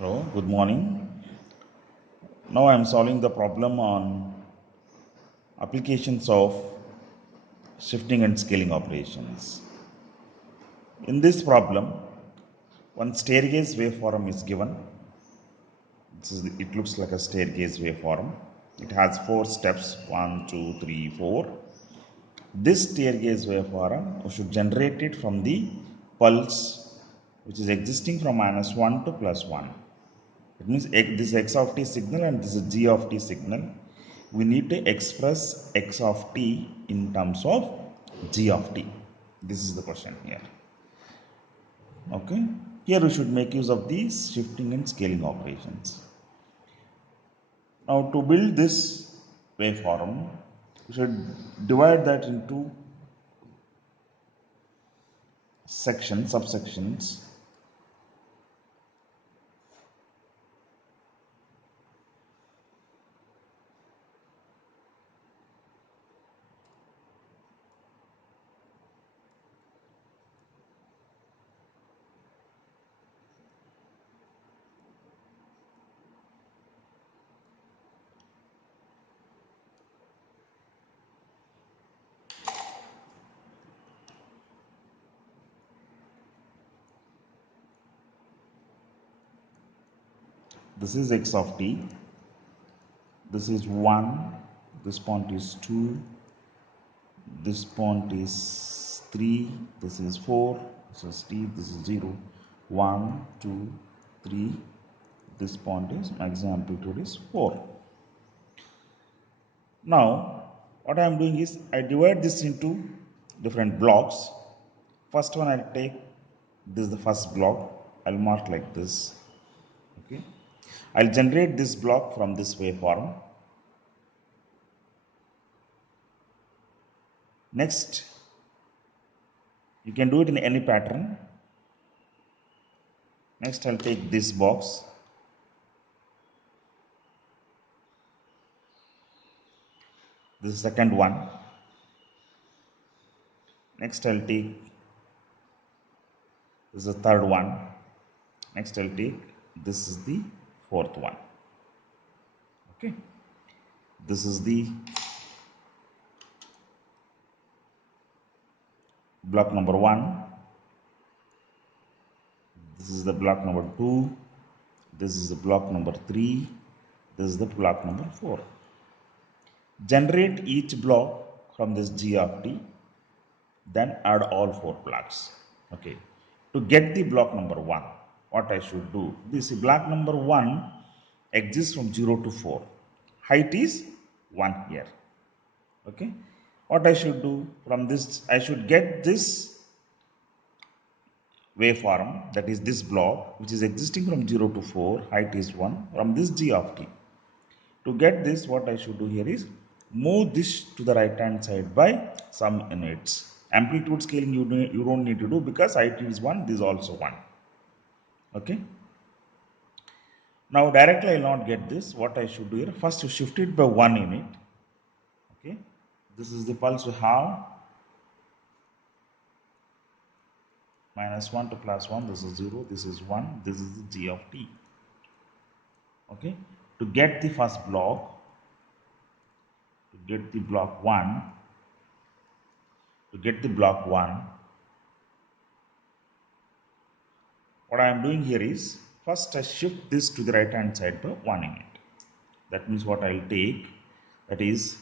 Hello, good morning. Now I am solving the problem on applications of shifting and scaling operations. In this problem, one staircase waveform is given. It looks like a staircase waveform. It has 4 steps 1, 2, 3, 4. This staircase waveform we should generate it from the pulse which is existing from -1 to +1. It means this x of t signal and this is g of t signal. We need to express x of t in terms of g of t. This is the question here. Okay. Here we should make use of these shifting and scaling operations. Now to build this waveform, we should divide that into subsections. This is x of t. This is 1. This point is 2. This point is 3. This is 4. This is t. This is 0. 1, 2, 3. This point is maximum amplitude is 4. Now, what I am doing is I divide this into different blocks. First one I'll take, this is the first block. I'll mark like this. Okay. I'll generate this block from this waveform. Next, you can do it in any pattern. Next, I'll take this box. This is the second one. Next, I'll take, this is the third one. Next, I'll take, this is the fourth one. Okay. This is the block number 1. This is the block number 2. This is the block number 3. This is the block number 4. Generate each block from this g of t, then add all 4 blocks. Okay. To get the block number 1, what I should do? This block number 1 exists from 0 to 4. Height is 1 here. Okay. What I should do from this? I should get this waveform, that is this block which is existing from 0 to 4, height is 1, from this g of t. To get this, what I should do here is move this to the right hand side by some units. Amplitude scaling you don't need to do because height is 1, this is also 1. Okay. Now directly I will not get this. What I should do here, first to shift it by 1 unit. Okay. This is the pulse we have. -1 to +1, this is 0, this is 1, this is the g of t. Okay. To get the first block, to get the block 1, what I am doing here is, first I shift this to the right hand side by 1 unit. That means what I will take, that is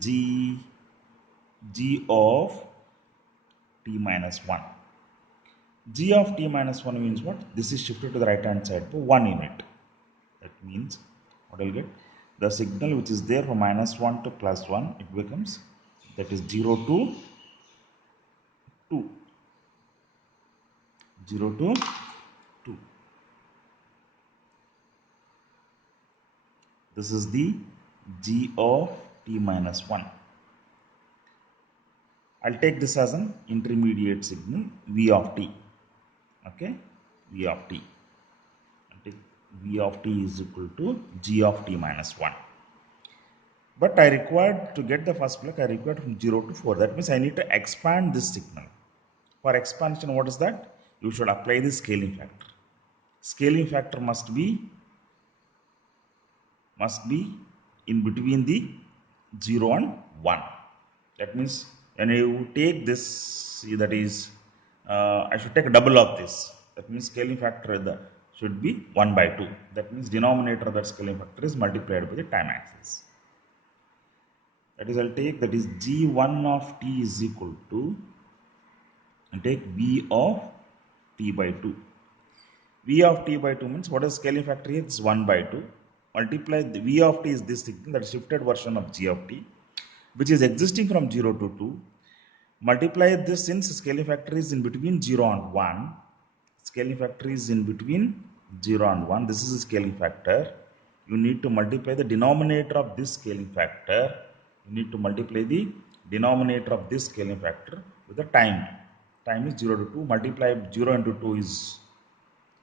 g of t minus 1. G of t minus 1 means what? This is shifted to the right hand side by 1 unit. That means what I will get? The signal which is there from -1 to +1, it becomes, that is 0 to 2. 0 to 2. This is the g of t minus 1. I'll take this as an intermediate signal v of t. Okay, v of t. I'll take v of t is equal to g of t minus 1. But I required to get the first block, I required from 0 to 4. That means I need to expand this signal. For expansion, what is that? You should apply the scaling factor. scaling factor must be in between the 0 and 1. That means when you take this, that is, I should take a double of this. That means scaling factor should be 1 by 2. That means denominator of that scaling factor is multiplied by the time axis. That is, I'll take, that is g1 of t is equal to, I'll take v of t by 2. V of t by 2 means what is scaling factor here? It's 1 by 2. Multiply the V of t is this signal, that is shifted version of g of t, which is existing from 0 to 2. Multiply this, since scaling factor is in between 0 and 1. Scaling factor is in between 0 and 1. This is a scaling factor. You need to multiply the denominator of this scaling factor. You need to multiply the denominator of this scaling factor with the time. Time is 0 to 2. Multiply 0 into 2 is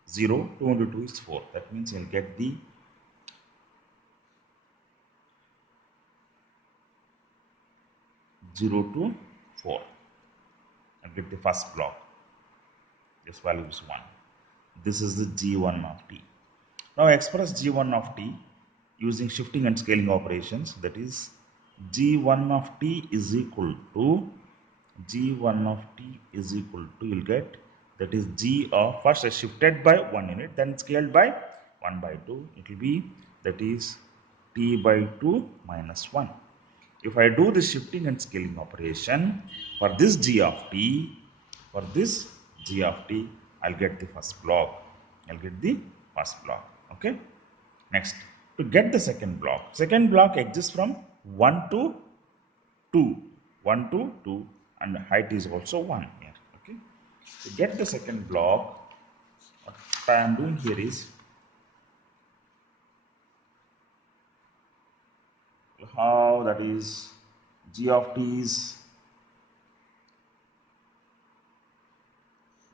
0, 2 into 2 is 4. That means you'll get the 0 to 4. I'll get the first block. This value is 1. This is the g1 of t. Now express g1 of t using shifting and scaling operations. That is, g1 of t is equal to, g1 of t is equal to, you'll get, that is g of, first I shifted by 1 unit, then scaled by 1 by 2. It will be, that is, t by 2 minus 1. If I do the shifting and scaling operation for this g of t, for this g of t, I'll get the first block. I'll get the first block. Okay. Next, to get the second block exists from 1 to 2. 1 to 2, and height is also 1 here. Okay. To get the second block, what I am doing here is, how, that is, g of t is,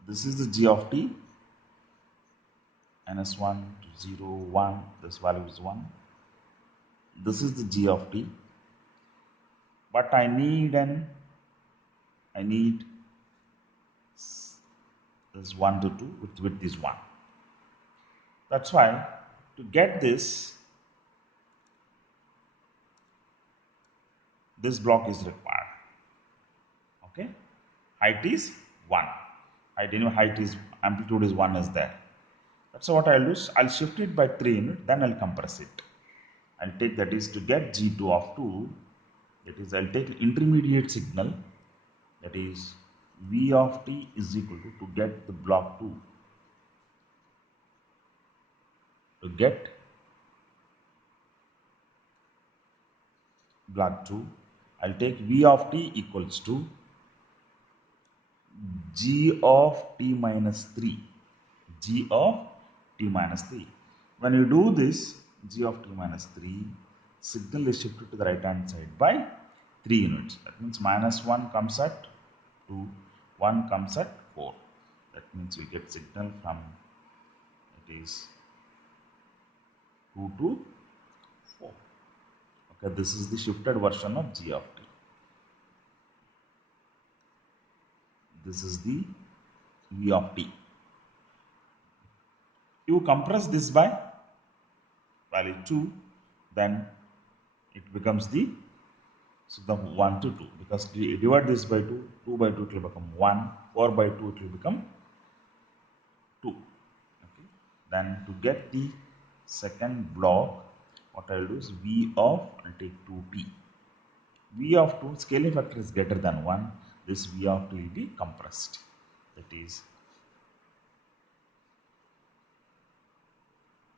this is the g of t, minus 1 to 0, 1, this value is 1. This is the g of t, but I need this 1 to 2, with width is 1. That's why to get this block is required. Okay, height is 1. Height is, amplitude is 1 is there. That's what I'll do. I'll shift it by 3 units, then I'll compress it. I'll take, that is, to get g2 of 2, that is, I'll take intermediate signal, that is v of t is equal to get the block 2. To get block 2, I'll take v of t equals to g of t minus 3. G of t minus 3. When you do this, g of t minus 3, signal is shifted to the right hand side by 3 units. That means minus 1 comes at 2, 1 comes at 4. That means we get signal from, it is 2 to 4. Okay, this is the shifted version of g of t. This is the v of t. You compress this by value 2, then it becomes the, so the 1 to 2, because divide this by 2, 2 by 2 it will become 1, 4 by 2 it will become 2. Okay. Then to get the second block, what I will do is v of, I'll take 2t. V of 2, scaling factor is greater than 1, this v of 2 will be compressed. That is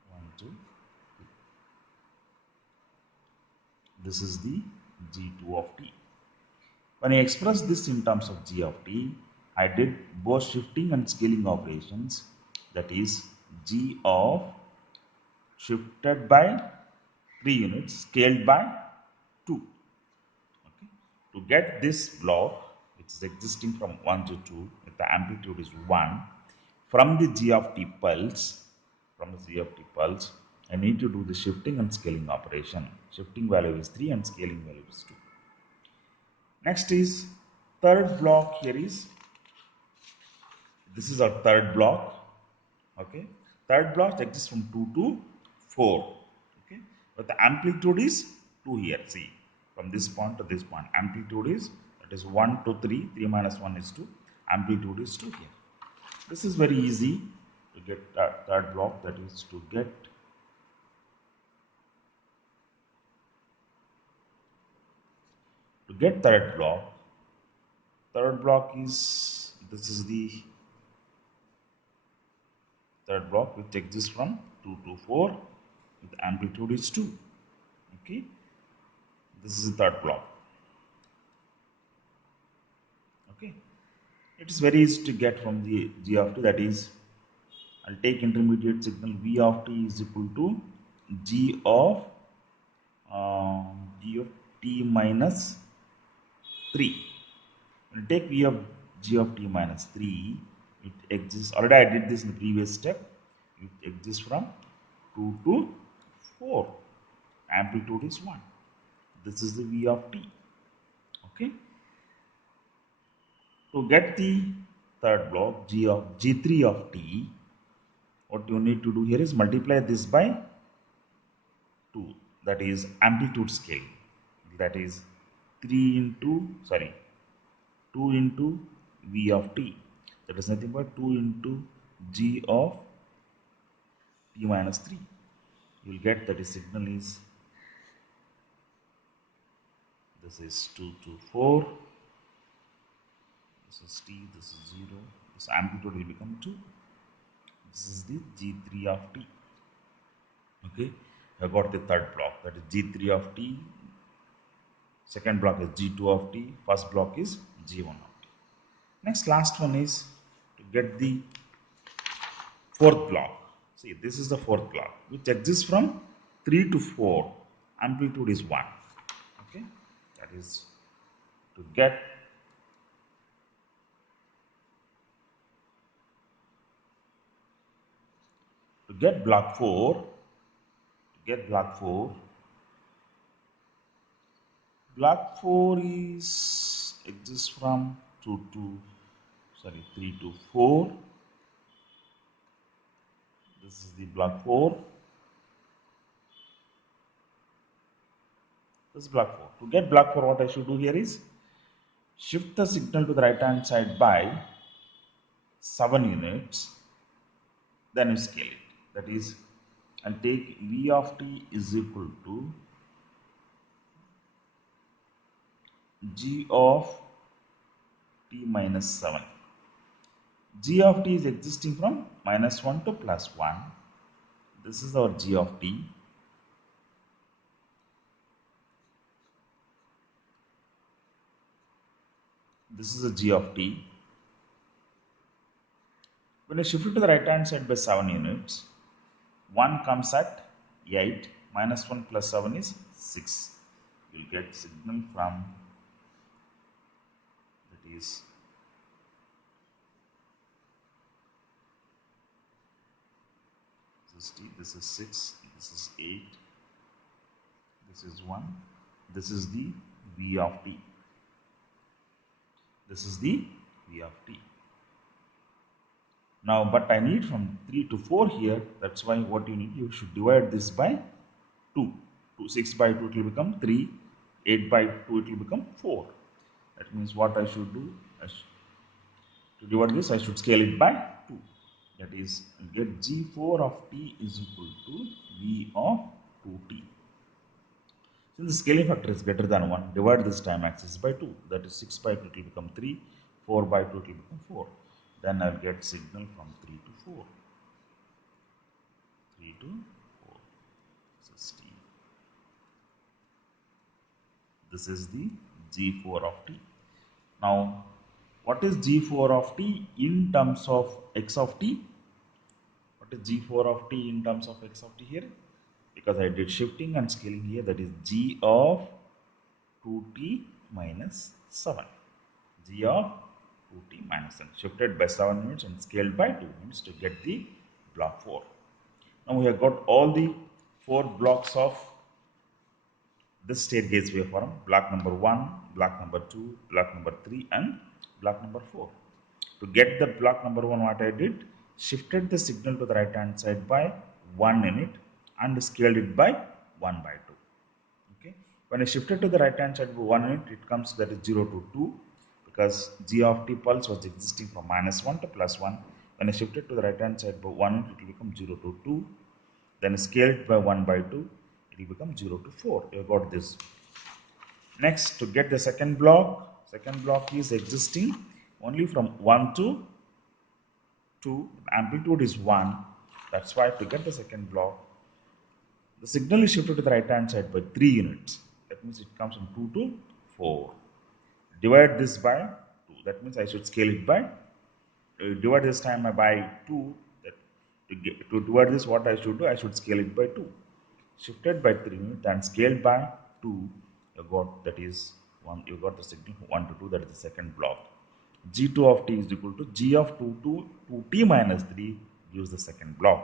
1 to 2. This is the g2 of t. When I express this in terms of g of t, I did both shifting and scaling operations. That is, g of shifted by 3 units, scaled by 2. Okay. To get this block, which is existing from 1 to 2, if the amplitude is 1, from the g of t pulse, I need to do the shifting and scaling operation. Shifting value is 3 and scaling value is 2. Next is third block. Here is, this is our third block. Okay, Third block exists from 2 to 4. Okay, but the amplitude is 2 here. See, from this point to this point, amplitude is, that is 1 to 3. 3 minus 1 is 2. Amplitude is 2 here. This is very easy to get third block. That is to get third block. Third block is, this is the third block which exists from 2 to 4 with amplitude is 2. Okay, this is the third block. Okay, it is very easy to get from the g of t. That is, I'll take intermediate signal v of t is equal to g of t minus 3. We'll take v of g of t minus 3. It exists, already I did this in the previous step. It exists from 2 to 4. Amplitude is 1. This is the v of t. Okay, to get the third block g of g3 of t, what you need to do here is multiply this by 2. That is amplitude scale. That is 3 into, sorry, 2 into v of t. That is nothing but 2 into g of t minus 3. You will get that the signal is, this is 2 to 4. This is t, this is 0. This amplitude will become 2. This is the g3 of t. Okay, I got the third block, that is g3 of t. Second block is g2 of t. First block is g1 of t. Next, last one is to get the fourth block. See, this is the fourth block which exists from 3 to 4. Amplitude is 1. Okay, that is to get block 4. To get block 4, block 4 is exists from 2 to, sorry, 3 to 4. This is the block 4. This is block 4. To get block 4, what I should do here is shift the signal to the right hand side by 7 units, then you scale it. That is, I'll take v of t is equal to g of t minus 7. G of t is existing from minus 1 to plus 1. This is our g of t. This is a g of t. When I shift it to the right hand side by 7 units, 1 comes at 8, minus 1 plus 7 is 6. You will get signal from, that is, this is t, this is 6, this is 8, this is 1, this is the v of t. This is the v of t. Now, but I need from 3 to 4 here. That's why what you need, you should divide this by 2. 6 by 2 it will become 3. 8 by 2 it will become 4. That means what I should do, to divide this, I should scale it by 2. That is, get g4 of t is equal to v of 2t. Since the scaling factor is greater than 1, divide this time axis by 2. That is 6 by 2 it will become 3. 4 by 2 it will become 4. Then I will get signal from 3 to 4. 3 to 4. This is t. This is the g4 of t. Now, what is g4 of t in terms of x of t? What is g4 of t in terms of x of t here? Because I did shifting and scaling here, that is g of 2t minus 7. G of 2t minus 7. Shifted by 7 units and scaled by 2 units to get the block 4. Now we have got all the 4 blocks of this state gauge waveform: block number 1, block number 2, block number 3, and block number 4. To get the block number 1, what I did, shifted the signal to the right hand side by 1 unit and scaled it by 1 by 2. Okay. When I shifted to the right hand side by 1 unit, it comes that is 0 to 2 because g of t pulse was existing from -1 to +1. When I shifted to the right hand side by 1 unit, it will become 0 to 2. Then scaled by 1 by 2, it will become 0 to 4. You got this. Next, to get the second block is existing only from 1 to 2. Amplitude is 1. That's why to get the second block, the signal is shifted to the right hand side by 3 units. That means it comes from 2 to 4. Divide this by 2. That means I should scale it by, divide this time by 2. That to divide this, what I should do, I should scale it by 2. Shifted by 3 units and scaled by 2. You got that is 1. You got the signal 1 to 2. That is the second block. G2 of t is equal to G of 2 to 2t minus 3 gives the second block.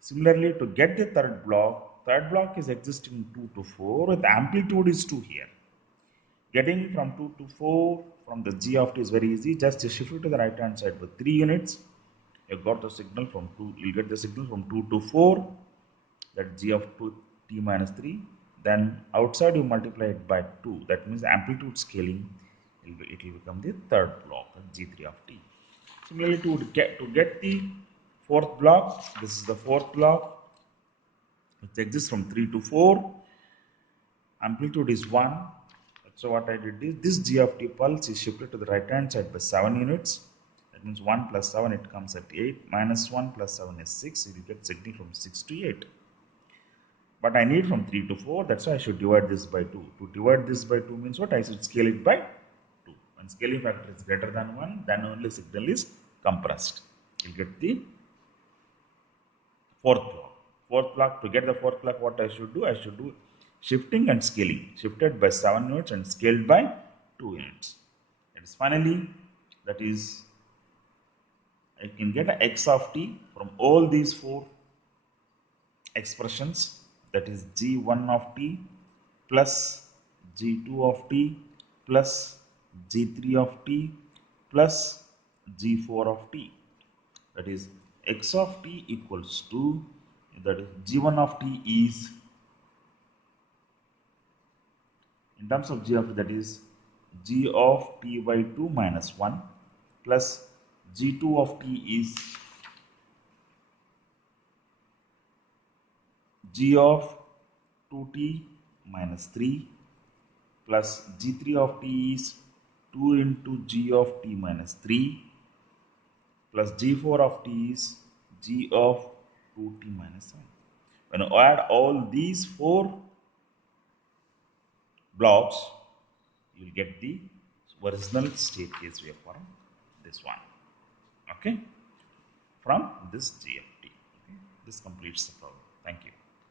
Similarly, to get the third block is existing 2 to 4 with amplitude is 2 here. Getting from 2 to 4 from the G of t is very easy. Just shift it to the right hand side by 3 units. You got the signal from 2. You'll get the signal from 2 to 4. That G of 2t minus 3. Then outside you multiply it by 2. That means amplitude scaling. It will become the third block, G3 of t. Similarly, to get the fourth block, this is the fourth block, which exists from 3 to 4. Amplitude is 1. So what I did is this G of t pulse is shifted to the right hand side by 7 units. That means 1 plus 7, it comes at 8. Minus 1 plus 7 is 6. You will get signal from 6 to 8. But I need from 3 to 4. That's why I should divide this by 2. To divide this by 2 means what? I should scale it by 2. When scaling factor is greater than 1, then only signal is compressed. You'll get the fourth block. Fourth block, to get the fourth block, what I should do? I should do shifting and scaling. Shifted by 7 units and scaled by 2 units. That is finally, that is, I can get a x of t from all these 4 expressions. That is g1 of t plus g2 of t plus g3 of t plus g4 of t. That is x of t equals to, that is g1 of t is, in terms of g of t, that is g of t by 2 minus 1 plus g2 of t is g of 2t minus 3 plus g3 of t is 2 into g of t minus 3 plus g4 of t is g of 2t minus 7. When you add all these 4 blocks, you will get the original staircase waveform, this one, okay, from this GFT. Okay? This completes the problem. Thank you.